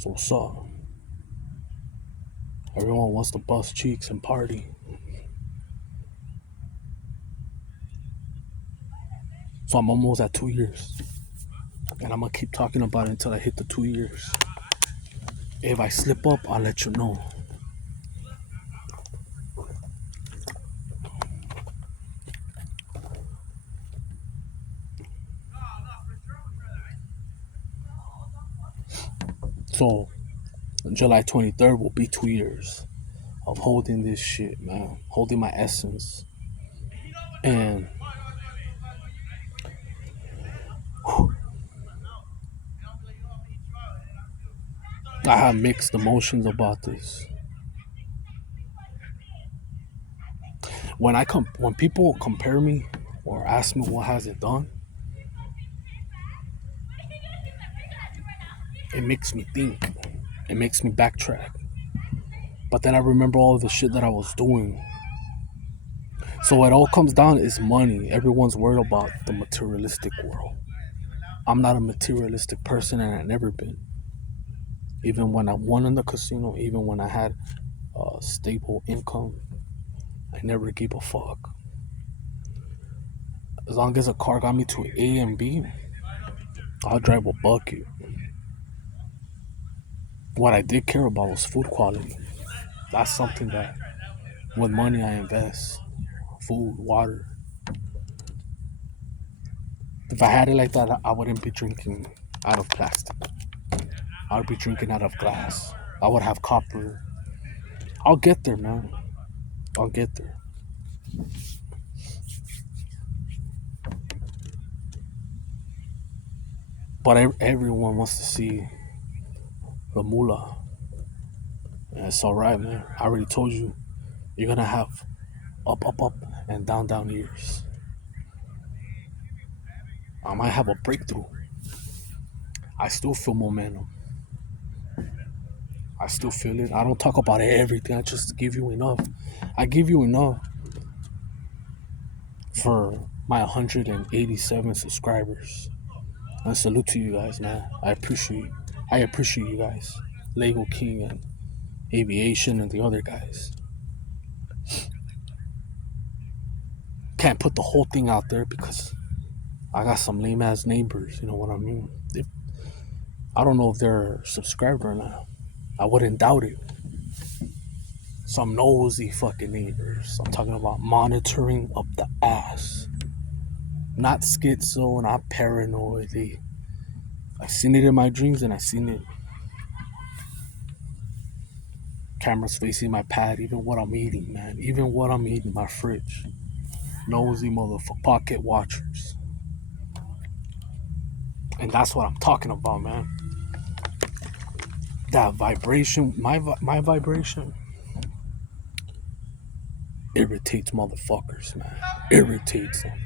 So what's up? Everyone wants to bust cheeks and party. So I'm almost at 2 years. And I'm gonna keep talking about it until I hit the 2 years. If I slip up, I'll let you know. So July 23rd will be 2 years of holding this shit, man. Holding my essence. And I have mixed emotions about this. When people compare me or ask me what has it done, it makes me think. It makes me backtrack. But then I remember all the shit that I was doing. So it all comes down is money. Everyone's worried about the materialistic world. I'm not a materialistic person, and I've never been. Even when I won in the casino, even when I had a stable income, I never gave a fuck. As long as a car got me to A and B, I'll drive a bucket. What I did care about was food quality. That's something that, with money, I invest. Food, water. If I had it like that, I wouldn't be drinking out of plastic. I would be drinking out of glass. I would have copper. I'll get there, man. I'll get there. But everyone wants to see the moolah. And it's alright, man. I already told you, you're gonna have up, up, up, and down, down years. I might have a breakthrough. I still feel momentum. I still feel it. I don't talk about everything. I just give you enough. I give you enough for my 187 subscribers. And salute to you guys, man. I appreciate you guys. Lego King and Aviation and the other guys. Can't put the whole thing out there because I got some lame ass neighbors, you know what I mean? I don't know if they're subscribed or not. I wouldn't doubt it. Some nosy fucking neighbors. I'm talking about monitoring up the ass. Not schizo, not paranoid. I seen it in my dreams and I seen it. Cameras facing my pad, even what I'm eating, man. Even what I'm eating, my fridge. Nosy motherfucker, pocket watchers. And that's what I'm talking about, man. That vibration, my vibration, irritates motherfuckers, man. Irritates them.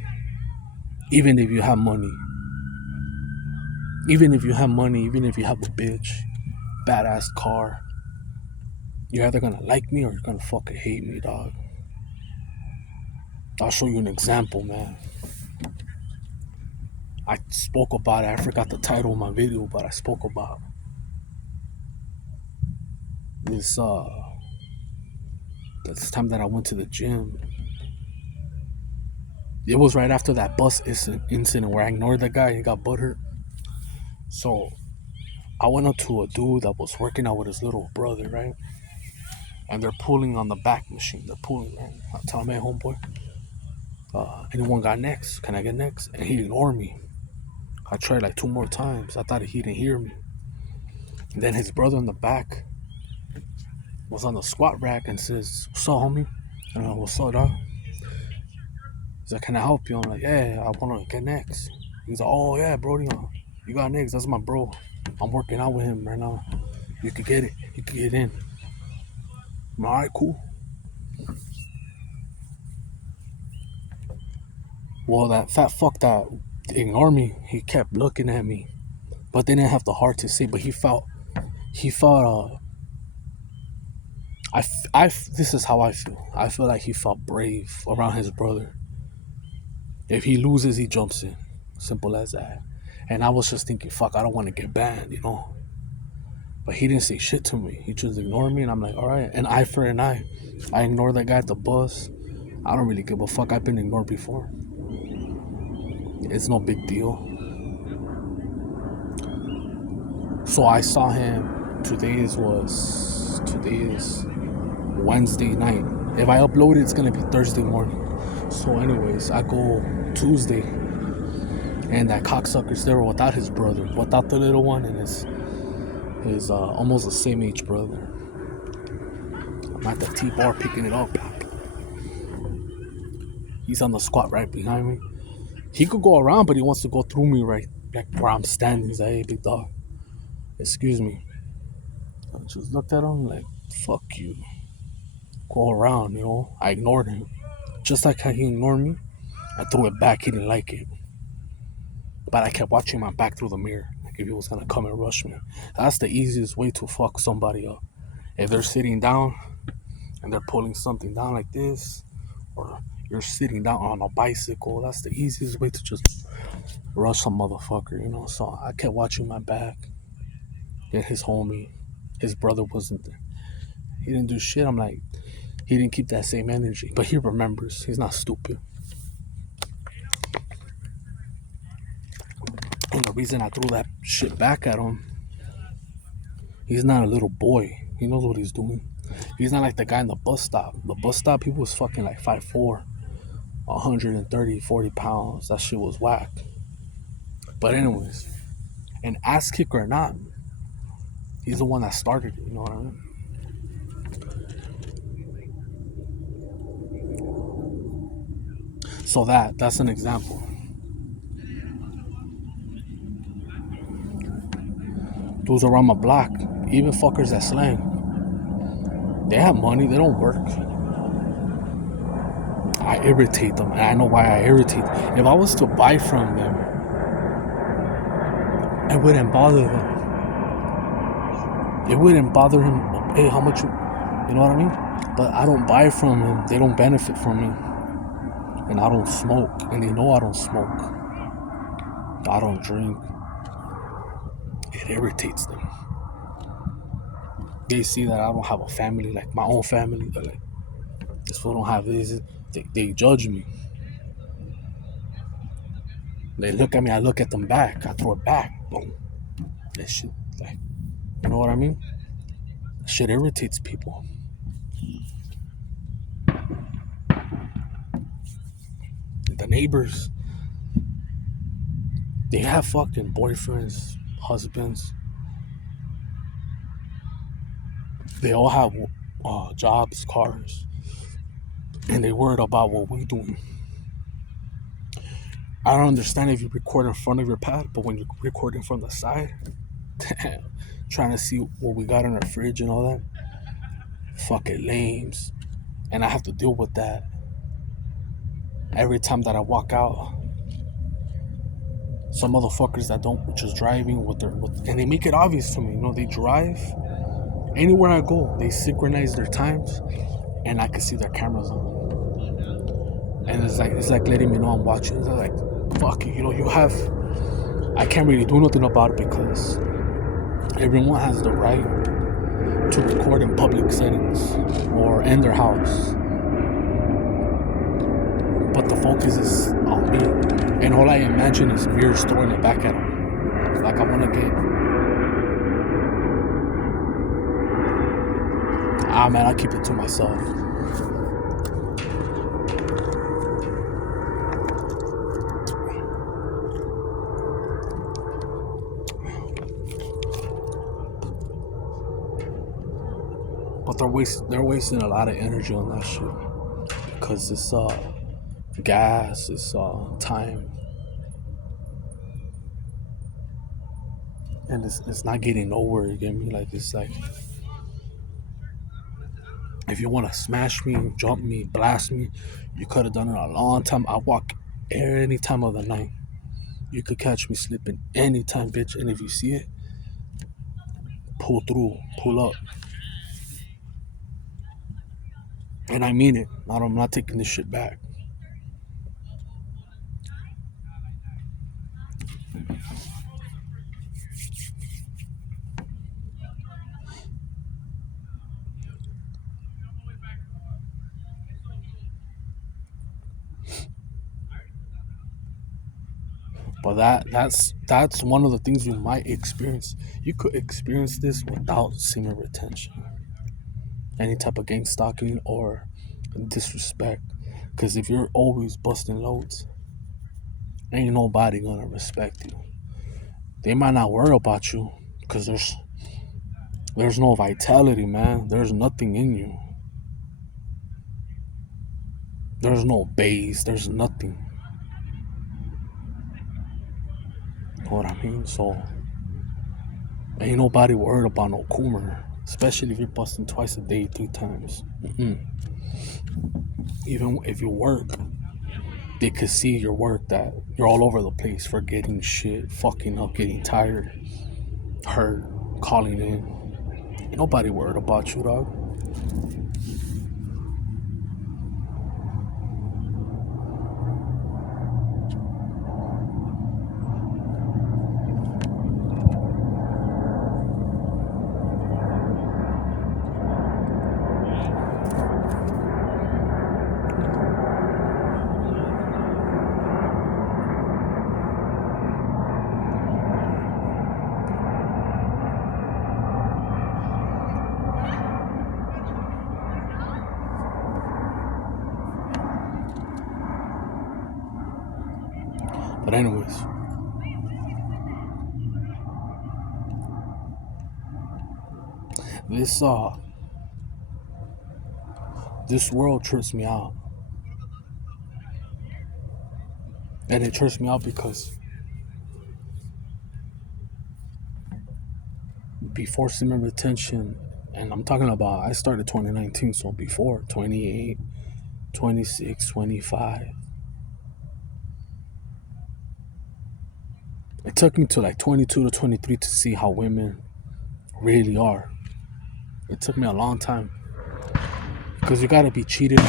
Even if you have money. Even if you have money, even if you have a bitch, badass car, you're either gonna like me or you're gonna fucking hate me, dog. I'll show you an example, man. I spoke about it. I forgot the title of my video, but I spoke about this this time that I went to the gym. It was right after that bus incident where I ignored the guy and he got butthurt. So I went up to a dude that was working out with his little brother, right? And they're pulling on the back machine. They're pulling, right? I tell him, hey, homeboy, anyone got next? Can I get next? And he ignored me. I tried like 2 more times. I thought he didn't hear me. And then his brother in the back was on the squat rack and says, what's up, homie? And I'm like, what's up, dog? He's like, can I help you? I'm like, yeah, I want to get next. He's like, oh, yeah, bro, you got next. That's my bro. I'm working out with him right now. You could get it. You could get in. I'm like, all right, cool. Well, that fat fuck that ignored me, he kept looking at me. But they didn't have the heart to say, but he felt, this is how I feel. I feel like he felt brave around his brother. If he loses, he jumps in. Simple as that. And I was just thinking, fuck, I don't want to get banned, you know. But he didn't say shit to me. He just ignored me, and I'm like, all right, an eye for an eye. I ignored that guy at the bus. I don't really give a fuck. I've been ignored before. It's no big deal. So I saw him. Today is Wednesday night. If I upload it, it's gonna be Thursday morning. So, anyways, I go Tuesday, and that cocksucker's there without his brother, without the little one, and his almost the same age brother. I'm at the T-bar picking it up. He's on the squat right behind me. He could go around, but he wants to go through me right like where I'm standing. He's like, hey, big dog, excuse me. I just looked at him like, fuck you. Go around, you know. I ignored him. Just like how he ignored me, I threw it back. He didn't like it. But I kept watching my back through the mirror. Like if he was gonna come and rush me. That's the easiest way to fuck somebody up. If they're sitting down and they're pulling something down like this, or you're sitting down on a bicycle, that's the easiest way to just rush some motherfucker, you know. So I kept watching my back. Yet his homie, his brother wasn't there. He didn't do shit. I'm like, he didn't keep that same energy. But he remembers. He's not stupid. And the reason I threw that shit back at him, he's not a little boy. He knows what he's doing. He's not like the guy in the bus stop. The bus stop, he was fucking like 5'4", 130, 40 pounds. That shit was whack. But anyways, an ass kicker or not, he's the one that started it, you know what I mean? So that's an example. Dudes around my block, even fuckers that slang, they have money, they don't work. I irritate them, and I know why I irritate them. If I was to buy from them, it wouldn't bother them. It wouldn't bother him. Hey, how much you know what I mean? But I don't buy from him. They don't benefit from me. And I don't smoke. And they know I don't smoke. I don't drink. It irritates them. They see that I don't have a family, like my own family. They're like, this fool don't have this. They judge me. They look at me, I look at them back. I throw it back. Boom. That shit, like, you know what I mean? That shit irritates people. The neighbors, they have fucking boyfriends, husbands. They all have jobs, cars, and they worried about what we doing. I don't understand if you record in front of your pad, but when you record from the side, damn, trying to see what we got in our fridge and all that, fucking lames. And I have to deal with that every time that I walk out. Some motherfuckers that don't just driving and they make it obvious to me. You know, they drive anywhere I go. They synchronize their times, and I can see their cameras on. And it's like letting me know I'm watching. It's like, fuck you know, you have. I can't really do nothing about it because everyone has the right to record in public settings or in their house. But the focus is on me. And all I imagine is mirrors throwing it back at them. Like I want to get... man, I keep it to myself. But they're wasting a lot of energy on that shit. Because it's gas, it's time. And it's not getting nowhere, you get me? Like, it's like, if you want to smash me, jump me, blast me, you could have done it a long time. I walk any time of the night. You could catch me slipping anytime, bitch. And if you see it, pull through, pull up. And I mean it. I'm not taking this shit back. But that's one of the things you might experience. You could experience this without semen retention, any type of gang stalking or disrespect. Because if you're always busting loads, ain't nobody gonna respect you. They might not worry about you because there's no vitality, man. There's nothing in you. There's no base. There's nothing. You know what I mean? So ain't nobody worried about no coomer, especially if you're busting twice a day, 3 times. Even if you work, they could see your work that you're all over the place, forgetting shit, fucking up, getting tired, hurt, calling in. Ain't nobody worried about you, dog. But anyways, this this world trips me out. And it trips me out because before semen retention, and I'm talking about I started 2019, so before 28, 26, 25. It took me to like 22 to 23 to see how women really are. It took me a long time because you gotta be cheated on.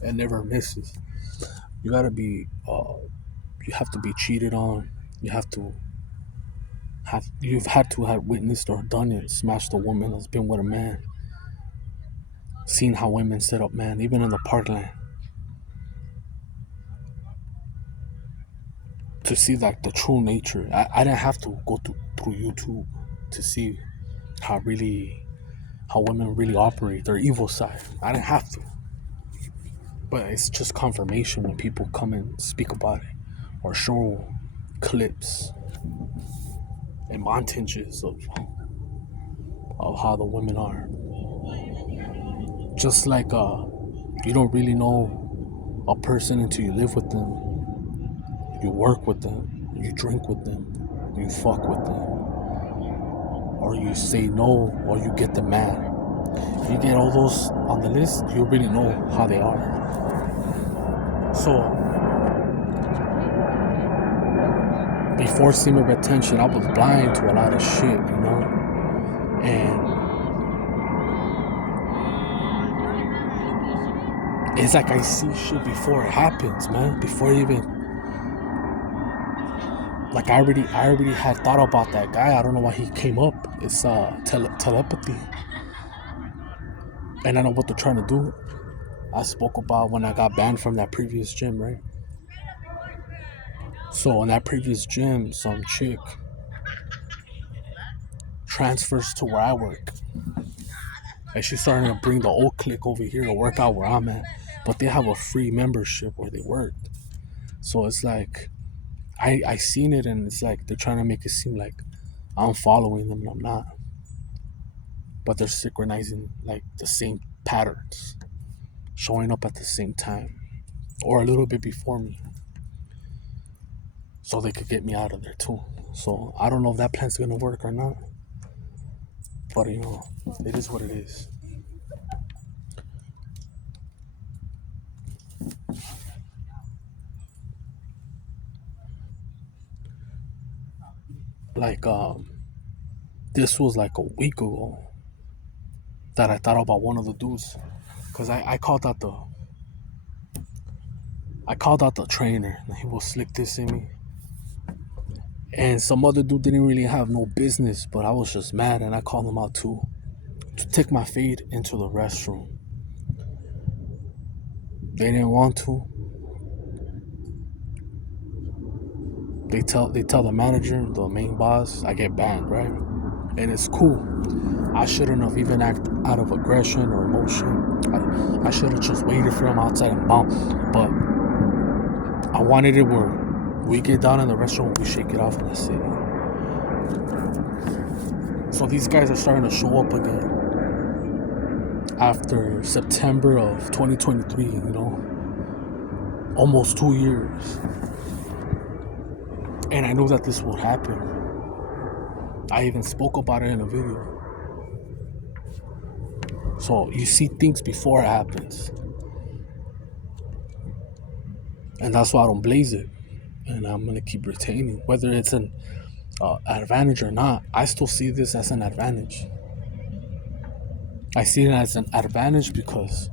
It never misses. You gotta be, you have to be cheated on. You have to you've had to have witnessed or done it, smashed a woman that's been with a man, seen how women set up man, even in the parkland, to see like the true nature. I didn't have to go through YouTube to see how really how women really operate, their evil side. I didn't have to. But it's just confirmation when people come and speak about it or show clips and montages of how the women are. Just like you don't really know a person until you live with them, you work with them, you drink with them, you fuck with them, or you say no, or you get them mad. If you get all those on the list, you really know how they are. So before semen retention, I was blind to a lot of shit, you know, and it's like I see shit before it happens, man. Before even like I already had thought about that guy. I don't know why he came up. It's telepathy, and I know what they're trying to do. I spoke about when I got banned from that previous gym, right? So in that previous gym, some chick transfers to where I work, and she's starting to bring the old clique over here to work out where I'm at. But they have a free membership where they work. So it's like I seen it, and it's like they're trying to make it seem like I'm following them, and I'm not. But they're synchronizing like the same patterns, showing up at the same time or a little bit before me, so they could get me out of there too. So I don't know if that plan's gonna work or not, but you know, it is what it is. Like this was like a week ago that I thought about one of the dudes, cause I called out the trainer, and he was slick dissing me. And some other dude didn't really have no business, but I was just mad, and I called him out too, to take my fade into the restroom. They didn't want to. They tell the manager, the main boss, I get banned, right? And it's cool. I shouldn't have even acted out of aggression or emotion. I should have just waited for him outside and bombed. But I wanted it where we get down in the restaurant, we shake it off in the city. So these guys are starting to show up again after September of 2023, almost 2 years. And I knew that this would happen. I even spoke about it in a video. So you see things before it happens. And that's why I don't blaze it. And I'm going to keep retaining. Whether it's an advantage or not, I still see this as an advantage. I see it as an advantage because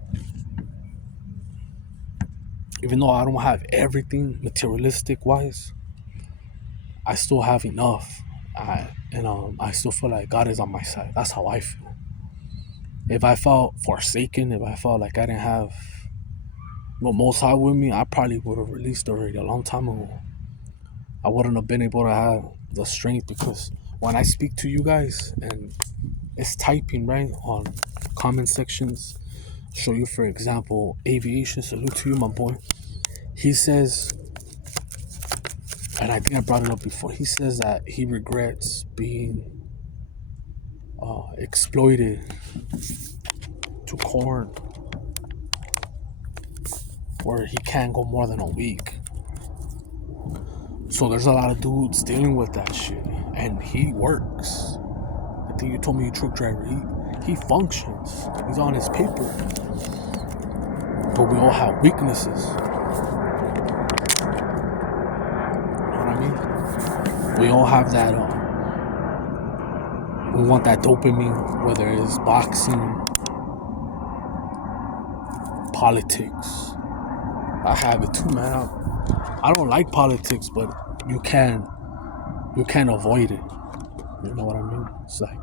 even though I don't have everything materialistic wise, I still have enough. I still feel like God is on my side. That's how I feel. If I felt forsaken, if I felt like I didn't have the Most High with me, I probably would have released already a long time ago. I wouldn't have been able to have the strength, because when I speak to you guys and it's typing right on comment sections, show you, for example, Aviation, salute to you, my boy. He says, and I think I brought it up before, he says that he regrets being exploited to corn, where he can't go more than a week. So there's a lot of dudes dealing with that shit, and he works. I think you told me, you truck driver. He functions. He's on his paper. But we all have weaknesses. You know what I mean? We all have that. We want that dopamine, whether it's boxing, politics. I have it too, man. I don't like politics, but you can't avoid it. You know what I mean? It's like,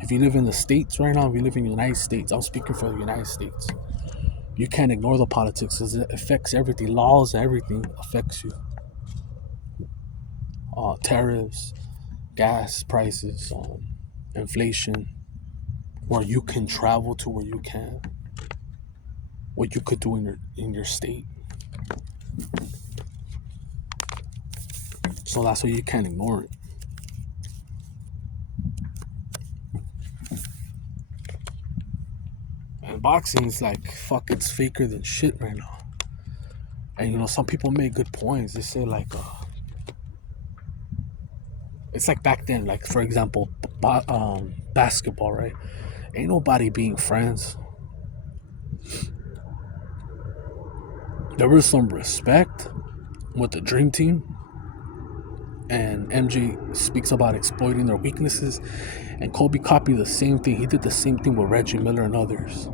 if you live in the States right now, if you live in the United States, I'm speaking for the United States, you can't ignore the politics, because it affects everything. Laws, everything affects you. Tariffs, gas prices, inflation, where you can travel to, where you can, what you could do in your state. So that's why you can't ignore it. And boxing is like, fuck, it's faker than shit right now. And some people make good points. They say like, it's like back then, like for example, basketball, right? Ain't nobody being friends. There was some respect with the Dream Team, and MJ speaks about exploiting their weaknesses, and Kobe copied the same thing. He did the same thing with Reggie Miller and others.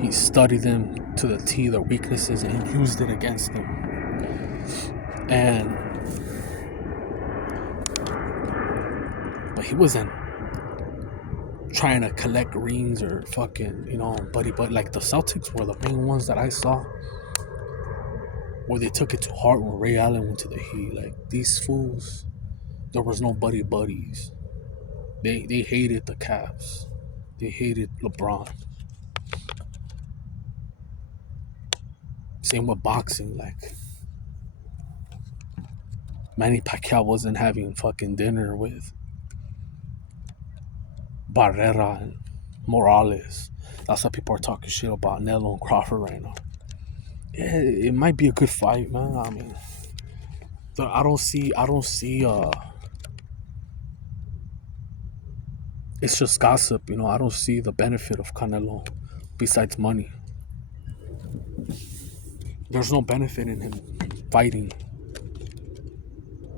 He studied them to the T, their weaknesses, and used it against them. But he wasn't trying to collect rings or fucking, but like the Celtics were the main ones that I saw where they took it to heart when Ray Allen went to the Heat. Like, these fools, there was no buddies. They hated the Cavs. They hated LeBron. Same with boxing. Like, Manny Pacquiao wasn't having fucking dinner with Barrera and Morales. That's why people are talking shit about Nello and Crawford right now. Yeah, it might be a good fight, man. I mean, I don't see it's just gossip, I don't see the benefit of Canelo besides money. There's no benefit in him fighting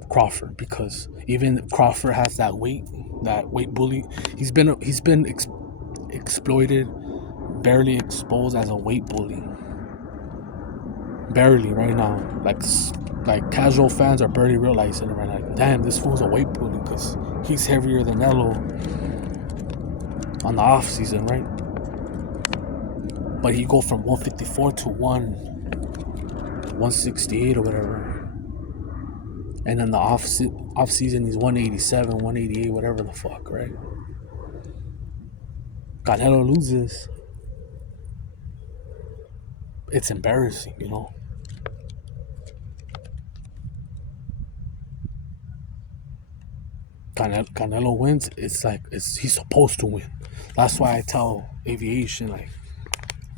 Crawford, because even Crawford has that weight bully. He's been exploited, barely exposed as a weight bully. Barely right now. Like casual fans are barely realizing it right now. Like, damn, this fool's a weight bully, because he's heavier than Nello on the off season, right? but he go from 154 to 168 or whatever. And then the off season he's 187, 188, whatever the fuck, right? Canelo loses. It's embarrassing, you know. Canelo wins. It's like he's supposed to win. That's why I tell aviation, like,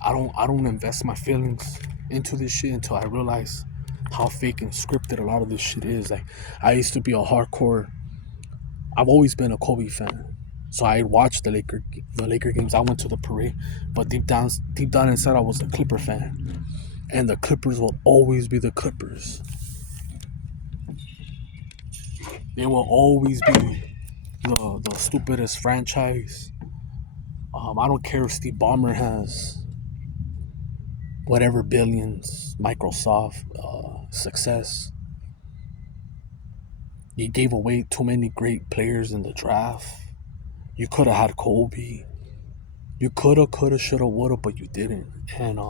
I don't invest my feelings into this shit until I realize how fake and scripted a lot of this shit is. Like, I used to be a hardcore. I've always been a Kobe fan, so I watched the Laker games. I went to the parade, but deep down inside, I was a Clipper fan, and the Clippers will always be the Clippers. They will always be the stupidest franchise. I don't care if Steve Ballmer has whatever billions, Microsoft, success. You gave away too many great players in the draft. You could have had Kobe. You coulda, shoulda, woulda, but you didn't. And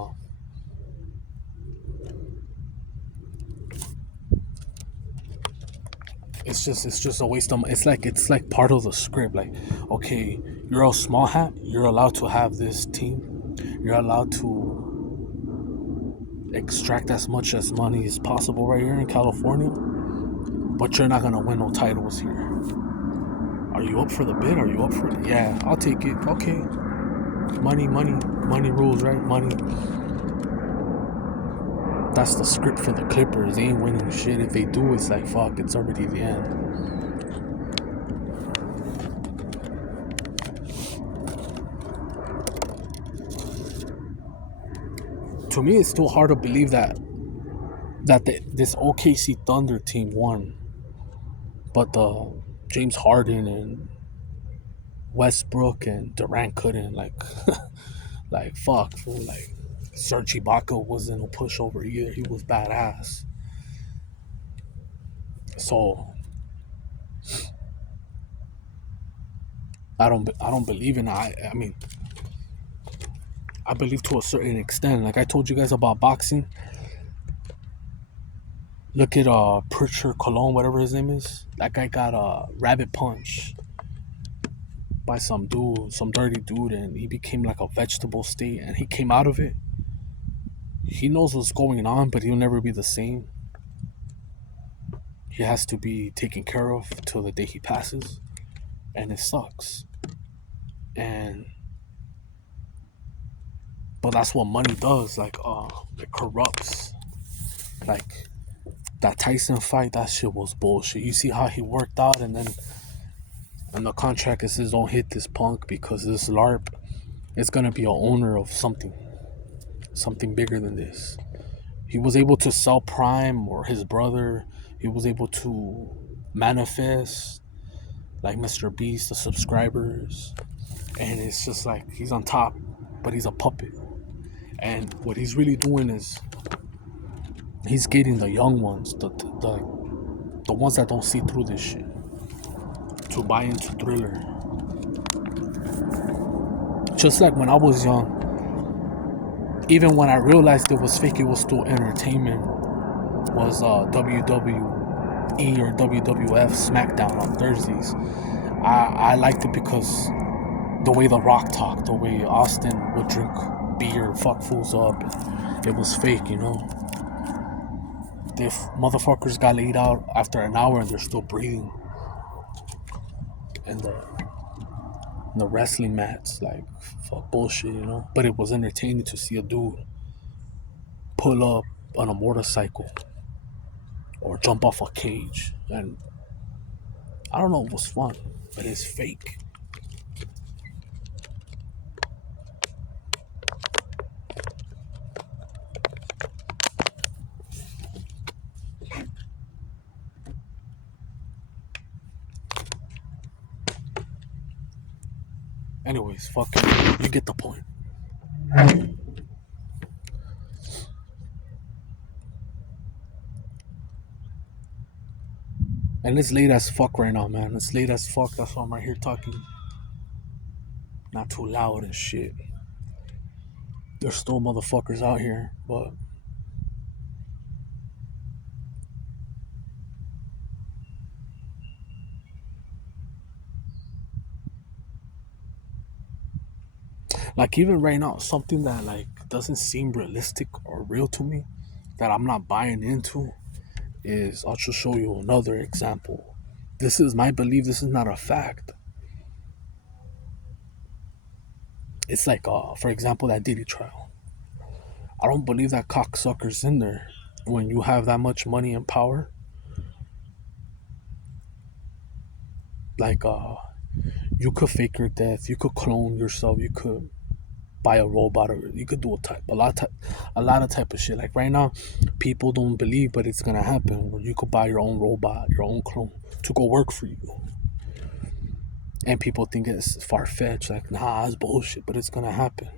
it's just a waste of. It's like part of the script. Like, okay, you're a small hat. You're allowed to have this team. You're allowed to extract as much as money as possible right here in California, but you're not gonna win no titles here. Are you up for the bid? Are you up for it? Yeah, I'll take it. Okay. Money rules, right? Money. That's the script for the Clippers. They ain't winning shit. If they do, it's like, fuck, it's already the end. To me, it's still hard to believe that this OKC Thunder team won, but the James Harden and Westbrook and Durant couldn't. Like fuck, fool. Like, Serge Ibaka wasn't a pushover either. He was badass. So I don't believe in it. I mean, I believe to a certain extent. Like I told you guys about boxing. Look at Pritchard Cologne, whatever his name is. That guy got a rabbit punch by some dude, some dirty dude, and he became like a vegetable state. And he came out of it. He knows what's going on, but he'll never be the same. He has to be taken care of till the day he passes, and it sucks. And but that's what money does. Like, it corrupts. Like that Tyson fight, that shit was bullshit. You see how he worked out, and then and the contract, it says don't hit this punk because this LARP is gonna be a owner of something bigger than this. He was able to sell Prime or his brother. He was able to manifest like Mr. Beast, the subscribers, and it's just like he's on top, but he's a puppet. And what he's really doing is he's getting the young ones, the ones that don't see through this shit, to buy into Thriller. Just like when I was young, even when I realized it was fake, it was still entertainment. Was WWE or WWF SmackDown on Thursdays. I liked it because the way The Rock talked, the way Austin would drink beer, fuck fools up, it was fake, you know. If motherfuckers got laid out after an hour and they're still breathing, and the wrestling mats, like, fuck bullshit, you know. But it was entertaining to see a dude pull up on a motorcycle or jump off a cage, and I don't know, it was fun, but it's fake. Anyways, fuck it. You get the point. And it's late as fuck right now, man. It's late as fuck. That's why I'm right here talking. Not too loud and shit. There's still motherfuckers out here, but like even right now, something that like doesn't seem realistic or real to me, that I'm not buying into, is I'll just show you another example. This is my belief. This is not a fact. It's like, for example, that Diddy trial. I don't believe that cocksucker's in there. When you have that much money and power, like, you could fake your death. You could clone yourself. You could buy a robot, or you could do a lot of type of shit. Like right now, people don't believe, but it's gonna happen. Where you could buy your own robot, your own clone, to go work for you, and people think it's far fetched. Like, nah, it's bullshit, but it's gonna happen.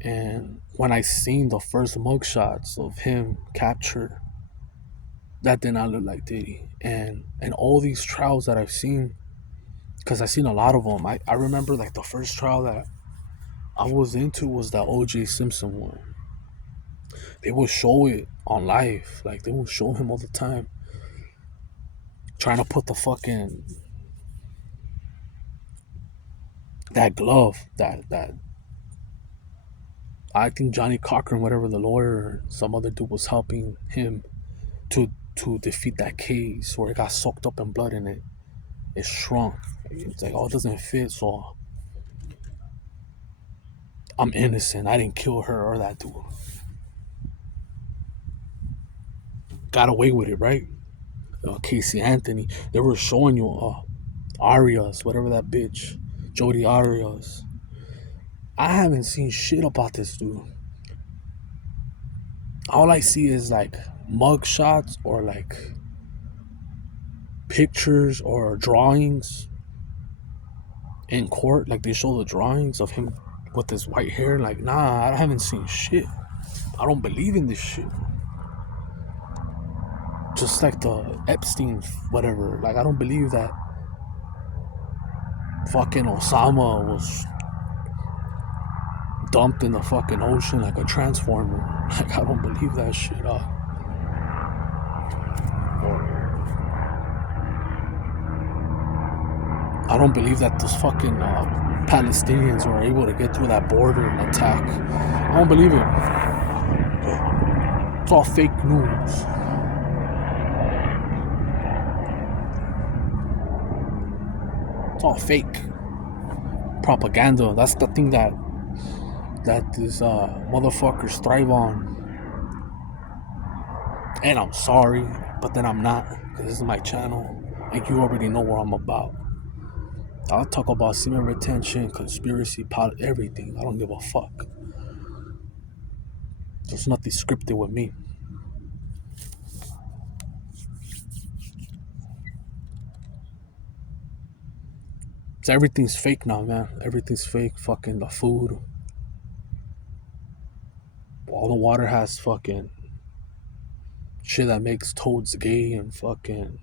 And when I seen the first mugshots of him captured, that did not look like Diddy. And all these trials that I've seen, because I've seen a lot of them. I remember like the first trial that I was into was that OJ Simpson one. They would show it on live, like they would show him all the time, trying to put the fucking that glove that I think Johnny Cochran, whatever the lawyer, or some other dude was helping him to defeat that case where it got soaked up in blood and it shrunk. It's like, oh, it doesn't fit, so I'm innocent. I didn't kill her or that dude. Got away with it, right? Casey Anthony. They were showing you Arias, whatever that bitch, Jody Arias. I haven't seen shit about this dude. All I see is like mug shots or like pictures or drawings in court. Like they show the drawings of him with his white hair. Like, nah, I haven't seen shit. I don't believe in this shit. Just like the Epstein, whatever. Like, I don't believe that fucking Osama was dumped in the fucking ocean like a transformer. Like, I don't believe that shit. I don't believe that those fucking Palestinians were able to get through that border and attack. I don't believe it. It's all fake news. It's all fake propaganda. That's the thing that these motherfuckers thrive on. And I'm sorry, but then I'm not, because this is my channel, and you already know what I'm about. I'll talk about semen retention, conspiracy, everything. I don't give a fuck. There's nothing scripted with me. So everything's fake now, man. Everything's fake. Fucking the food. All the water has fucking shit that makes toads gay and fucking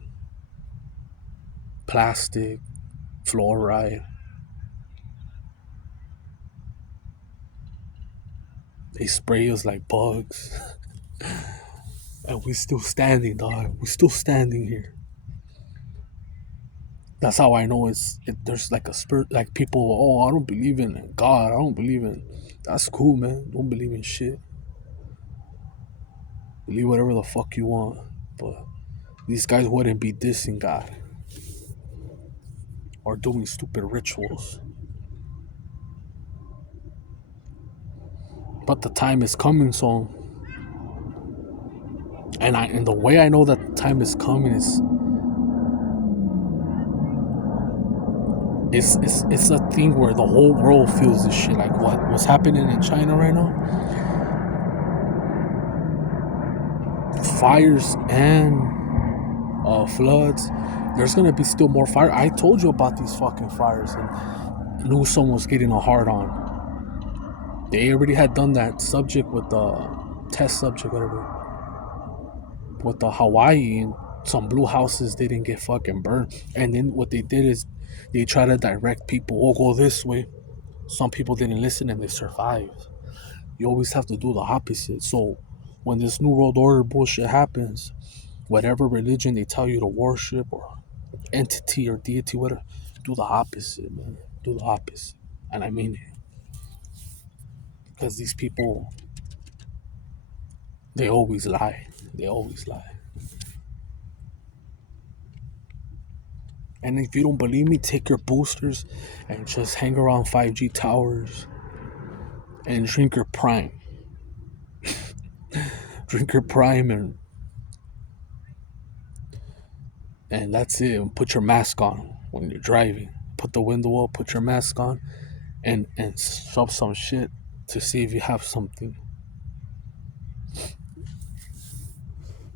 plastic, fluoride. They spray us like bugs. And we still standing, dog. We still standing here. That's how I know there's like a spirit, like people, oh, I don't believe in God. I don't believe in. That's cool, man. Don't believe in shit. Believe whatever the fuck you want. But these guys wouldn't be dissing God or doing stupid rituals. But the time is coming, so and the way I know that the time is coming is it's a thing where the whole world feels this shit. Like what's happening in China right now, fires and floods. There's gonna be still more fire. I told you about these fucking fires, and Newsom was getting a hard on. They already had done that subject with the test subject, whatever, with the Hawaii, and some blue houses didn't get fucking burned. And then what they did is they try to direct people, oh, go this way. Some people didn't listen and they survived. You always have to do the opposite. So when this new world order bullshit happens, whatever religion they tell you to worship or entity or deity, whatever, do the opposite, man. Do the opposite. And I mean it. Because these people, they always lie. They always lie. And if you don't believe me, take your boosters and just hang around 5G towers and drink your prime. Drink your prime and that's it. And put your mask on when you're driving. Put the window up, put your mask on, and shove some shit to see if you have something.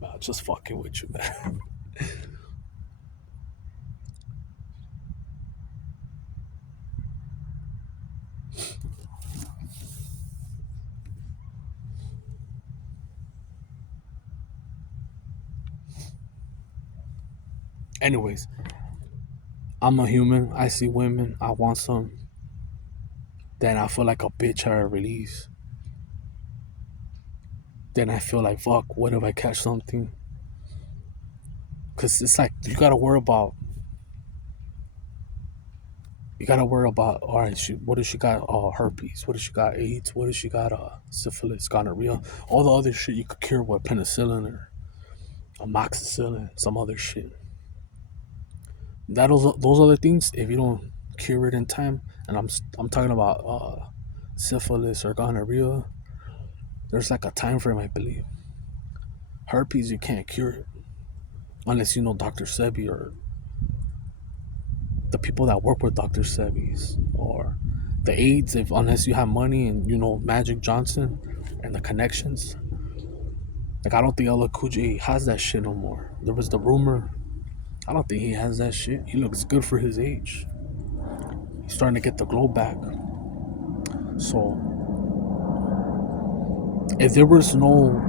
Nah, just fucking with you, man. Anyways, I'm a human. I see women. I want some. Then I feel like a bitch at a release. Then I feel like, fuck, what if I catch something? Because it's like, you gotta worry about, all right, what if she got herpes? What if she got AIDS? What if she got syphilis, gonorrhea? All the other shit you could cure with penicillin or amoxicillin, some other shit. Those other things, if you don't cure it in time, and I'm talking about syphilis or gonorrhea, there's like a time frame, I believe. Herpes, you can't cure it unless you know Dr. Sebi or the people that work with Dr. Sebi's, or the AIDS, if unless you have money and you know Magic Johnson and the connections. Like I don't think LL Cool J has that shit no more. There was the rumor. I don't think he has that shit. He looks good for his age. He's starting to get the glow back. So if there was no,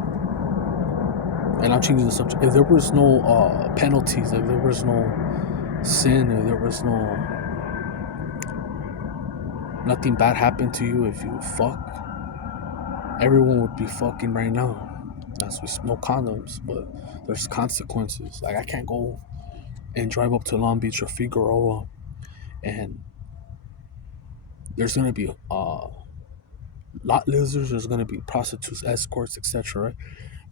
and I'm changing the subject, if there was no penalties, if there was no sin, if there was nothing bad happened to you if you fuck, everyone would be fucking right now. That's with no condoms, but there's consequences. Like I can't go and drive up to Long Beach or Figueroa, and there's gonna be lot lizards. There's gonna be prostitutes, escorts, etc. Right?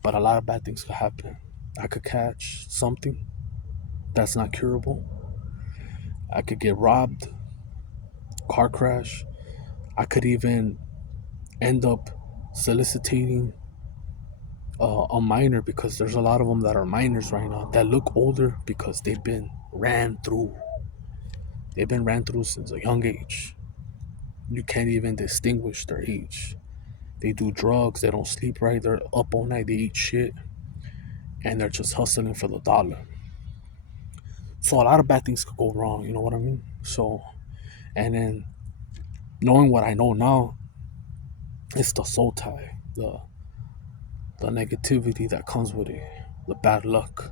But a lot of bad things could happen. I could catch something that's not curable. I could get robbed, car crash. I could even end up soliciting a minor, because there's a lot of them that are minors right now that look older because they've been ran through. They've been ran through since a young age. You can't even distinguish their age. They do drugs, they don't sleep right, they're up all night, they eat shit, and they're just hustling for the dollar. So a lot of bad things could go wrong, you know what I mean? So, and then knowing what I know now, it's the soul tie, the negativity that comes with it, the bad luck.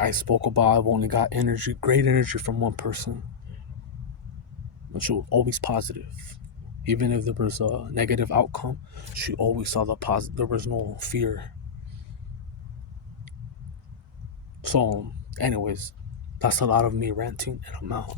I spoke about I've only got energy, great energy from one person, and she was always positive. Even if there was a negative outcome, she always saw the positive. There was no fear. So, anyways, that's a lot of me ranting, and I'm out.